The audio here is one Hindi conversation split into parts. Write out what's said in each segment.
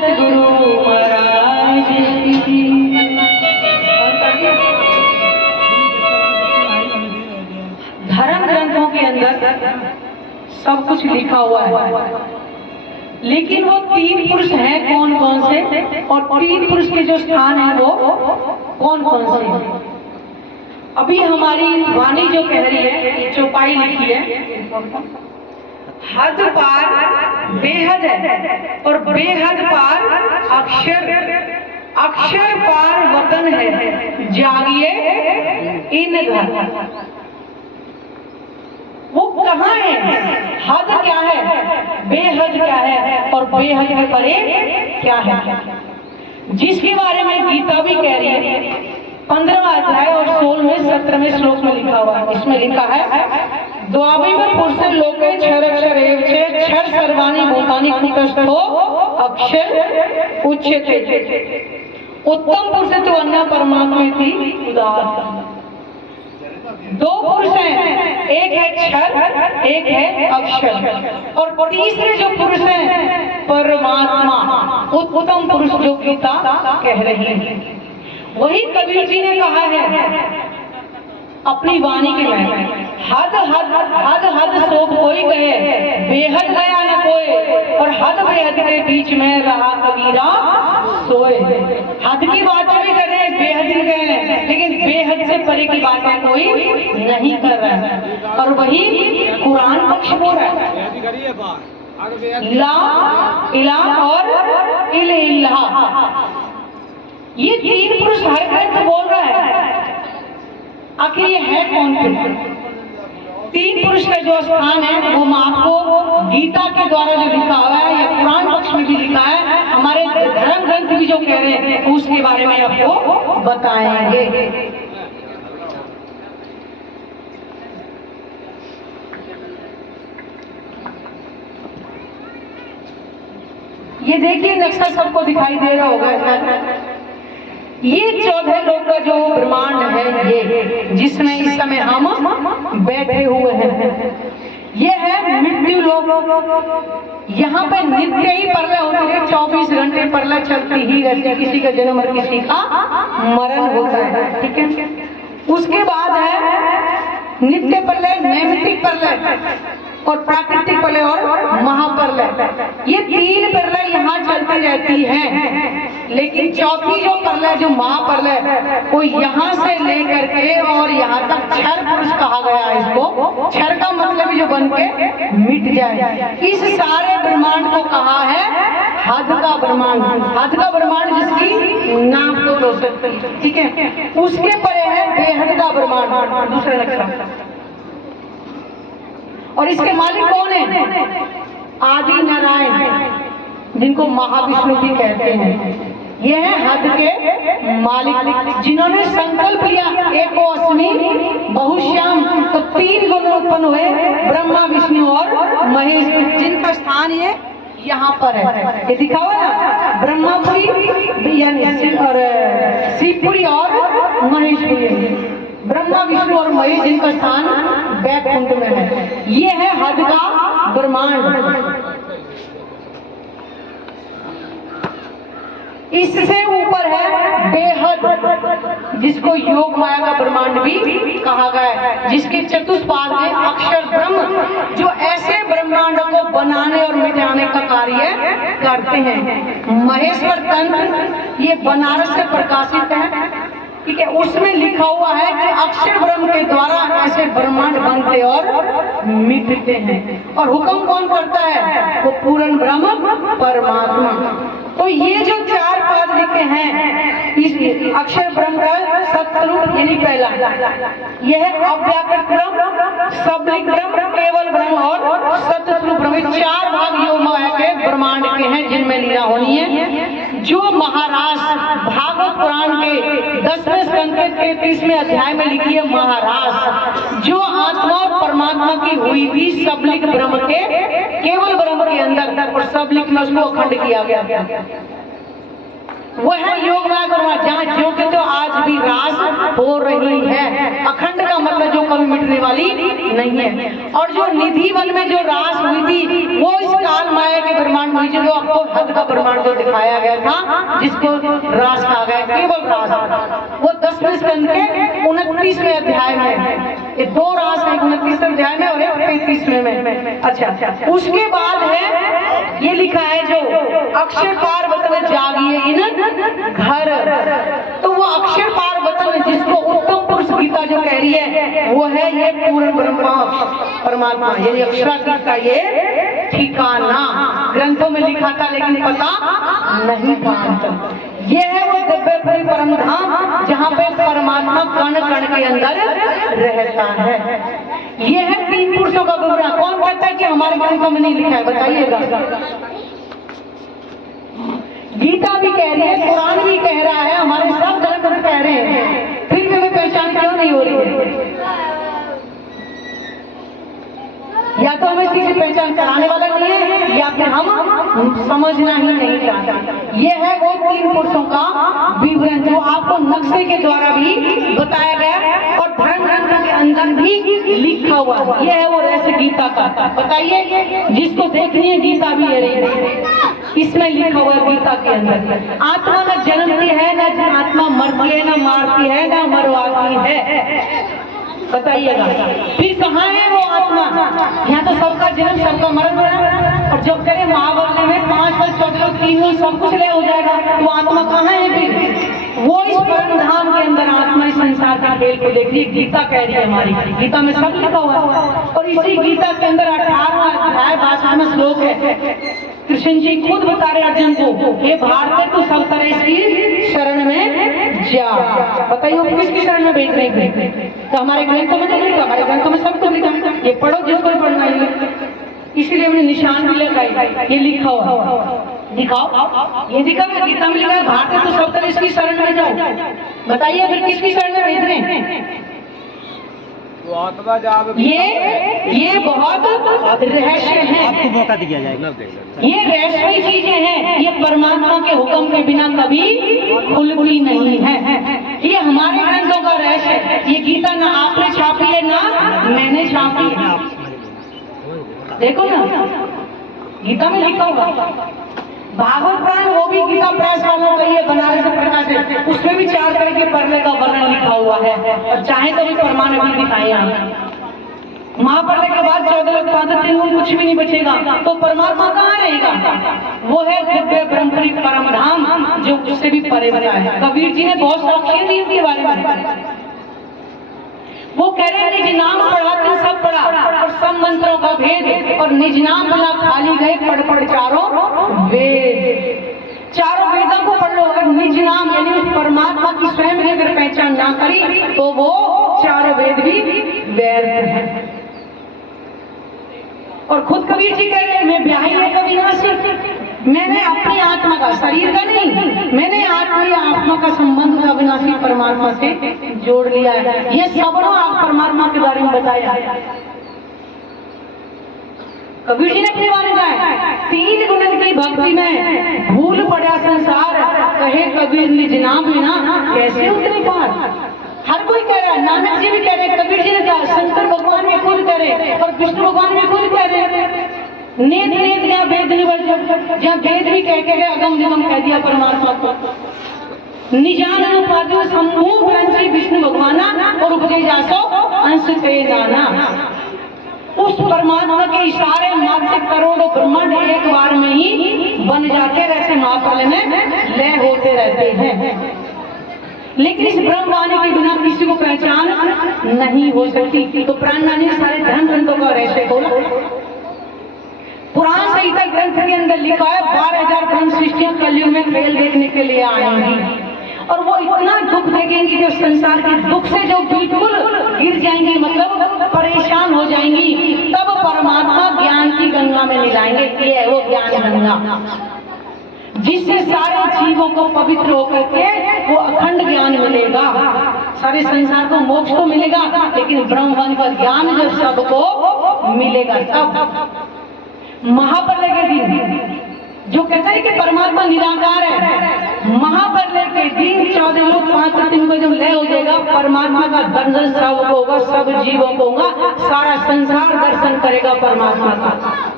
सतगुरु महाराज की। धर्म ग्रंथों के अंदर सब कुछ लिखा हुआ है, लेकिन वो तीन पुरुष हैं कौन कौन से, और तीन पुरुष के जो स्थान है वो कौन कौन से हैं। अभी हमारी वाणी जो कह रही है, चौपाई लिखी है, हद पार बेहद है और बेहद पार अक्षर, अक्षर पार वतन है, जागिए इन घर। वो कहाँ है, हद क्या है, बेहद क्या है, और बेहद के परे क्या है, जिसके बारे में गीता भी कह रही है। 15वां अध्याय और 16वें 17वें श्लोक में लिखा हुआ है। इसमें लिखा है, द्वाविम पुरुष लोके क्षरक्षर एव क्षर सर्वाणि भूतानि कुटस्थो अक्षर उच्यते। उत्तम पुरुष तो अन्य परमात्मा थी उदाहरण। दो पुरुष हैं, एक है क्षर, एक है अक्षर, और तीसरे जो पुरुष हैं परमात्मा, उत्तम पुरुष जो गीता कह रही है। वही कबीर जी ने कहा है अपनी वाणी के में, हद हद हद हद सो कोई कहे, बेहद गया न कोई, और हद बेहद के बीच में रहा कबीरा सोए। हद की बातें भी कर रहे हैं, बेहद भी कह रहे हैं, लेकिन बेहद से परे की बातें कोई नहीं कर रहा है। और वही कुरान पक्ष बोल रहा है, ला इला और इल इल्लाह। ये तीन पुरुष हर ग्रंथ बोल रहा है। आखिर ये है कौन पुरुष? तीन पुरुष का जो स्थान है वो मैं आपको गीता के द्वारा जो लिखा हुआ है या पुराण पक्ष में भी लिखा है, हमारे धर्म ग्रंथ भी जो कह रहे हैं उसके बारे में आपको बताएंगे। ये देखिए नक्शा सबको दिखाई दे रहा होगा। ये 14 लोग का जो ब्रह्मांड है, ये जिसमें इस समय हम बैठे हुए हैं, ये है मृत्यु लोक। यहाँ पे नित्य ही प्रलय होती है, 24 घंटे प्रलय चलती ही रहती है, किसी का जन्म और किसी का मरण होता है, ठीक है। उसके बाद है नित्य प्रलय, नैमित्तिक प्रलय और प्राकृतिक प्रलय और महाप्रलय। ये तीन प्रलय यहाँ चलती रहती हैं, लेकिन चौथी जो प्रलय जो महाप्रलय वो यहाँ से लेकर के और यहाँ तक क्षर पुरुष कहा गया है। इसको क्षर का मतलब जो बन के मिट जाए। इस सारे ब्रह्मांड को कहा है हद का ब्रह्मांड। हद का ब्रह्मांड जिसकी नाम तो लो सकती, ठीक है। उसके परे है बेहद का ब्रह्मांड, दूसरा नक्शा। और इसके मालिक कौन है? आदि नारायण, जिनको महाविष्णु भी कहते हैं। ये है हद के मालिक, जिन्होंने संकल्प लिया एको अस्मि बहुश्याम, तो तीन गुण उत्पन्न हुए, ब्रह्मा विष्णु और महेश, जिनका स्थान ये यहाँ पर है। ये दिखा हुआ ना, ब्रह्मापुरी यानी और शिवपुरी और महेशपुरी, ब्रह्मा विष्णु और महेश जिनका स्थान बैकुंठ में है। ये है हद का ब्रह्मांड। इससे ऊपर है बेहद, जिसको योग माया का ब्रह्मांड भी कहा गया है, जिसके चतुष्पाद में अक्षर ब्रह्म जो ऐसे ब्रह्मांड को बनाने और मिटाने का कार्य करते हैं। महेश्वर तंत्र ये बनारस से प्रकाशित है, ठीक है। उसमें लिखा हुआ है कि अक्षर ब्रह्म के द्वारा ऐसे ब्रह्मांड बनते और मिटते हैं। और हुक्म कौन करता है? वो पूर्ण ब्रह्म परमात्मा। तो ये जो चार पाद लिखे हैं, इस अक्षर ब्रह्म का सत्स्वरूप यानी पहला, यह है अव्याकृत ब्रह्म, सबलिक ब्रह्म, केवल ब्रह्म और सत्स्वरूप ब्रह्म। चार भाग योग माया के ब्रह्मांड के हैं, जिनमें लीला होनी है। जो महाराज भागवत पुराण के 10वें स्कंद के 33वें अध्याय में लिखी है महाराज, जो आत्मा और परमात्मा की हुई थी सबलिक ब्रह्म के केवल ब्रह्म के अंदर, और सबलिक में उसको अखंड किया गया। वो है योग मार्ग और जहाँ जो के तो आज भी रास हो रही है। अखंड का मतलब जो कभी मिटने वाली नहीं है। और जो निधि वन में जो रास हुई थी वो इस काल माया के ब्रह्मांड हुई, जो आपको हद का ब्रह्मांड जो दिखाया गया था, जिसको रास कहा गया, केवल रास। वो 10वें स्कंद के 29वें अध्याय में, ये 2 रास है, 29वें अध्याय में और 33वें में। अच्छा, उसके बाद है ये लिखा है जो अक्षर पार वतन जागिए इन घर। तो वो अक्षर पार वतन जिसको उत्तम पुरुष गीता जो कह रही है वो है ये पूर्ण ब्रह्मा परमात्मा, ये अक्षरातीत का ये ठिकाना ग्रंथों में लिखा था लेकिन पता नहीं था। ये है वो दिव्य परम धाम जहाँ पे परमात्मा कण कण के अंदर रहता है। ये है 3 पुरुषों का विवरण। कौन कहता है कि हमारे ग्रंथों में नहीं लिखा है, बताइएगा। गीता भी कह रही है, कुरान भी कह रहा है, हमारे सब ग्रंथ कह रहे हैं, फिर भी हमें पहचान क्यों नहीं हो रही है? या तो हमें किसी पहचान कराने वाला नहीं है या फिर हम समझना ही नहीं चाहते। ये है वो 3 पुरुषों का विवरण जो आपको नक्शे के द्वारा भी बताया गया और धर्म ग्रंथ के अंदर भी लिखा हुआ है। ये है वो रहस्य गीता का। बताइए, जिसको देखनी है गीता भी है, इसमें लिखा हुआ है गीता के अंदर। आत्मा न जन्मती है, न आत्मा मरती है, न मारती है, न मरवाती है। बताइएगा, फिर कहाँ है वो आत्मा? यहाँ तो सबका जन्म सबका मरण हो रहा है, और जब करे महाभारत में 5 वर्ष 14 3 सब कुछ ले हो जाएगा, तो आत्मा कहाँ है फिर? वो इस परम धाम के अंदर आत्मा इस संसार का खेल को देख रही है। गीता कह रही है, हमारी गीता में सब लिखा हुआ है। और इसी गीता के अंदर 18वां अध्याय 52वां श्लोक है। कृष्ण जी खुद बता रहे अर्जुन को, हे भारत तू सब तरह इसकी शरण में जा। बताइए किसकी शरण में भेज रहे थे? तो हमारे ग्रंथों में नहीं लिखा, हमारे ग्रंथों में सब कुछ लिखा। ये पढ़ो जिसको पढ़ना है, इसीलिए हमने निशान भी लगाई, ये लिखा हुआ। दिखाओ, ये दिखा है गीता में लिखा है भारत तो सब तरह इसकी शरण में जाओ। बताइए फिर किसकी शरण में भेज रहे हैं? ये बहुत रहस्य है, आपको मौका दिया जाएगा। ये रहस्यमयी चीजें हैं, ये परमात्मा के हुक्म के बिना कभी खुलती नहीं है। ये हमारे ग्रंथों का रहस्य है। ये गीता ना आपने छापी है ना मैंने छापी है। देखो ना, गीता में लिखा हुआ। भागवत पुराण वो भी गीता प्रेस वालों का ये बनारस से प्रकाश है, उसमें भी 4 तरह के पर्ले का वर्णन लिखा हुआ है, और चाहे तो भी प्रमाण भी दिखाए। महापर्ले के बाद 14 दिन कुछ भी नहीं बचेगा, तो परमात्मा कहाँ रहेगा? वो है दिव्य ब्रह्मपुरी परम धाम जो उससे भी परे बना है। कबीर जी ने बहुत साक्ष्य दी इसके बारे में। वो कह रहे हैं निज नाम पढ़ाते सब पढ़ा और सब मंत्रों का भेद, और निज नाम बिना खाली गए पढ़ पढ़ चारों वेद। चारों वेदों को पढ़ लो। अगर निज नाम यानी उस परमात्मा की स्वयं की अगर पहचान ना करी तो वो चारों वेद भी व्यर्थ है। और खुद कबीर जी कह रहे हैं मैं ब्याही है कभी ना सिर्फ मैंने अपनी आत्मा का, शरीर का नहीं, मैंने आत्मा का संबंध अविनाशी परमात्मा से जोड़ लिया है। ये सबरों आप परमात्मा के बारे में बताया है। कबीर जी ने अपने बारे में कहा 3 गुणन की भक्ति में भूल पड़ा संसार, कहे कबीर निज नाम बिना कैसे उतरे पार। हर कोई कह रहा है, नानक जी भी कह रहे, कबीर जी ने कहा, शंकर भगवान भी खुद कह रहे और विष्णु भगवान भी खुद कह रहे। नेत नेत या वेद निवज, जहाँ वेद भी कह के अगम निगम कह दिया परमात्मा को। निजान अनुपाद्य समूह ग्रंथी विष्णु भगवाना और उपजे जासो अंश ते नाना। उस परमात्मा के इशारे मात्र करोड़ों ब्रह्मांड एक बार में ही बन जाते रहते, महाप्रलय में लय होते रहते हैं। लेकिन इस ब्रह्मवाणी के बिना किसी को पहचान नहीं हो सकती। तो प्राणनाथ ने सारे धर्म ग्रंथों का रहस्य खोला। पुराण संहिता ग्रंथ के अंदर लिखा है 12,000 ब्रह्म सृष्टियां कलयुग में खेल देखने के लिए आएंगी, और वो इतना दुख देखेंगी कि संसार के दुख से जो बिल्कुल गिर जाएंगी, मतलब परेशान हो जाएंगी, तब परमात्मा ज्ञान की गंगा में मिलाएंगे। ये है वो ज्ञान गंगा, जिससे सारे जीवों को पवित्र होकर के वो अखंड ज्ञान मिलेगा। सारे संसार को मोक्ष तो मिलेगा, लेकिन ब्रह्मवाणी का ज्ञान जो सबको मिलेगा। तब महाप्रलय के दिन जो कहता है कि परमात्मा निराकार है, महाप्रलय दिन 14 लोग 5 दिन को जब लय हो जाएगा, परमात्मा का दर्शन सब होगा, सब जीवों को होगा, सारा संसार दर्शन करेगा परमात्मा का।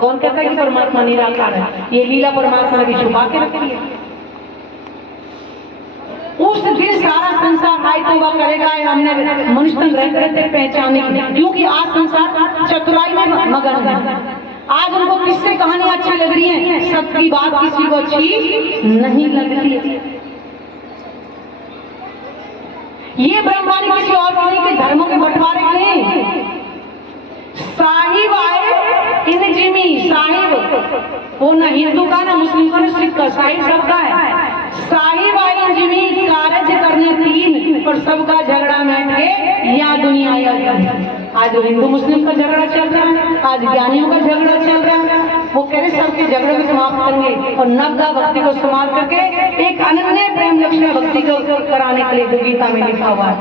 कौन कहता है कि परमात्मा निराकार है? ये लीला परमात्मा ने भी छुपा के रखी है। उस दिन सारा संसार हाई तौबा करेगा, हमने मनुष्य तन रहते रहते पहचाने, क्योंकि आज संसार चतुराई में मगन है। आज उनको किससे कहानियां अच्छी लग रही हैं, सबकी बात किसी को अच्छी नहीं लग रही है। ये ब्रह्मांड किसी और को नहीं, कि धर्मों के बंटवारे के नहीं। साहिब आए इन जिमी साहिब, वो ना हिंदू का ना मुस्लिम का ना सिख का, साहिब सबका है। साहिब आए इन जिमी कार्य करने तीन, पर सबका झगड़ा बैठ के या दुनिया या। आज हिंदू मुस्लिम का झगड़ा चल रहा है, आज ज्ञानियों का झगड़ा चल रहा है। वो कह रहे सबके झगड़े को समाप्त करेंगे और नवदा भक्ति को समाप्त करके एक अनन्य प्रेम लक्ष्य भक्ति को कराने के लिए जो गीता में लिखा हुआ है।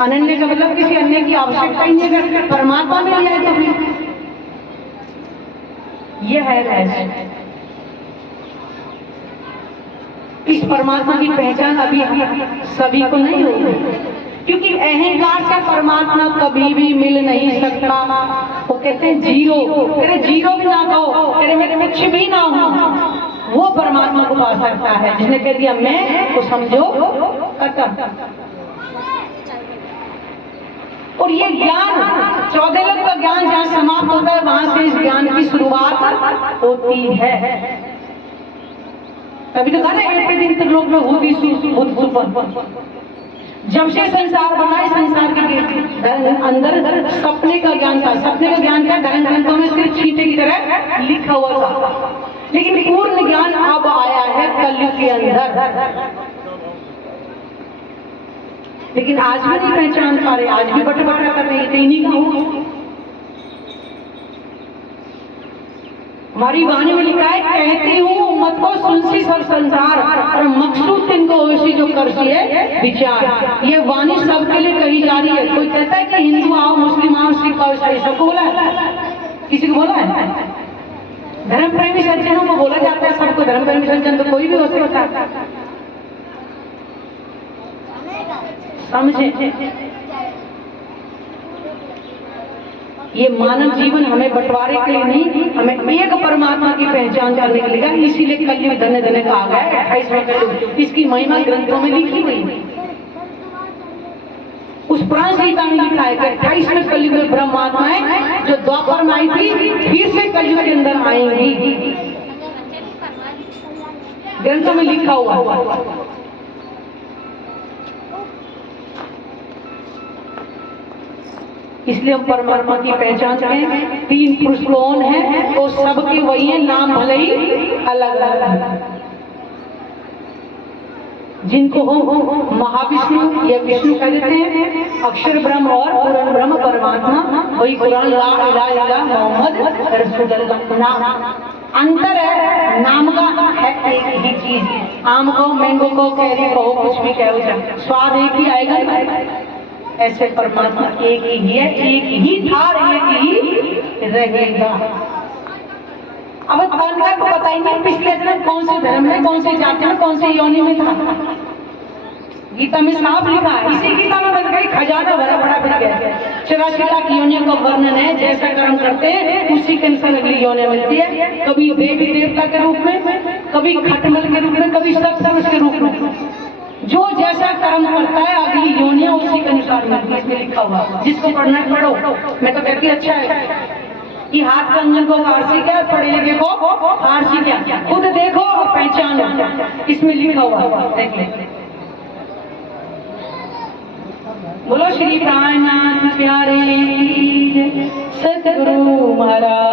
अनन्य का मतलब किसी अन्य की आवश्यकता ही नहीं है, परमात्मा में लिया है। तो ये है रहस्य। इस परमात्मा की पहचान अभी सभी को नहीं होगी, क्योंकि अहंकार से परमात्मा कभी भी मिल नहीं सकता। वो कहते हैं जीरो, तेरे जीरो भी ना कहो, तेरे में कुछ भी ना हो, वो परमात्मा को पा सकता है। जिसने कह दिया मैं, तो समझो खत्म। और ये ज्ञान 14 लोग का ज्ञान जहाँ समाप्त होता है, वहां से इस ज्ञान की शुरुआत होती है। तभी तो कहा ना 1 दिन तक लोग में होती सुपर। जब से संसार बना है, संसार के अंदर सपने का ज्ञान था। सपने का ज्ञान क्या? धर्म ग्रंथों में सिर्फ छींटे की तरह लिखा हुआ था, लेकिन पूर्ण ज्ञान अब आया है कलयुग के अंदर। लेकिन आज भी नहीं पहचान पा रहे, आज भी बंटवारा कर रहे, कहीं नहीं कहूँ। हमारी वाणी में लिखा है, कहती हूँ उम्मत को सुनसी सब संसार, और मकसूद इनको वैसी जो करती है विचार। ये वाणी सबके लिए कही जा रही है। कोई कहता है कि हिंदू आओ, मुस्लिम आओ, सिख आओ, ईसाई, सबको बोला है? किसी को बोला है? धर्म प्रेमी सज्जनों को बोला जाता है, सबको धर्म प्रेमी सज्जन तो कोई भी हो सकता है। समझे? ये मानव जीवन हमें बंटवारे के लिए नहीं, हमें एक परमात्मा की पहचान करने के लिए। इसीलिए कलयुग धन्य धन्य कहा गया है 28वां कलयुग। इसकी महिमा ग्रंथों में लिखी हुई है। उस पुराण गीता में लिखा है कि 28वें कलयुग में ब्रह्मात्माएं जो द्वापर में आई थी, फिर से कलयुग के अंदर आएंगी। ग्रंथों में लिखा हुआ। इसलिए हम परमात्मा की पहचान करें। 3 पुरुष कौन है? वो सबके वही है, नाम भले ही अलग अलग, जिनको हम महाविष्णु या विष्णु कह देते हैं। अक्षर ब्रह्म और पूर्ण ब्रह्म परमात्मा, वही कुरान ला इलाहा इल्लल्लाह मोहम्मद रसूलुल्लाह। नाम अंतर है, नाम का है एक ही चीज। आम को, मैंगो को, कैरी को, कुछ भी कहो, स्वाद एक ही आएगा। ऐसे परमात्मा एक ही है, एक ही था, एक ही रहेगा। अब तनका को पता ही नहीं पिछले जन्म कौन से धर्म में, कौन से जाति में, कौन से योनि में था। गीता में साफ लिखा है। इसी गीता में बन गई खजाना भरा पड़ा फिर गया। 84 लाख योनियों का वर्णन है। जैसा कर्म करते हैं उसी के अनुसार अगली योनि मिलती है। कभी देवी देवता के रूप में, कभी खटमल के रूप में, कभी सत्पुरुष के रूप में। जो जैसा कर्म करता है अगली योनियां उसी के अनुसार मिलती है। इसमें लिखा हुआ, जिसको पढ़ना पढ़ो। मैं तो कहती अच्छा है कि हाथ कंगन को फारसी क्या, पढ़े लिखे को फारसी क्या, खुद देखो और पहचानो। इसमें लिखा हुआ देखिए। बोलो श्री प्राणनाथ प्यारे सतगुरु महाराज।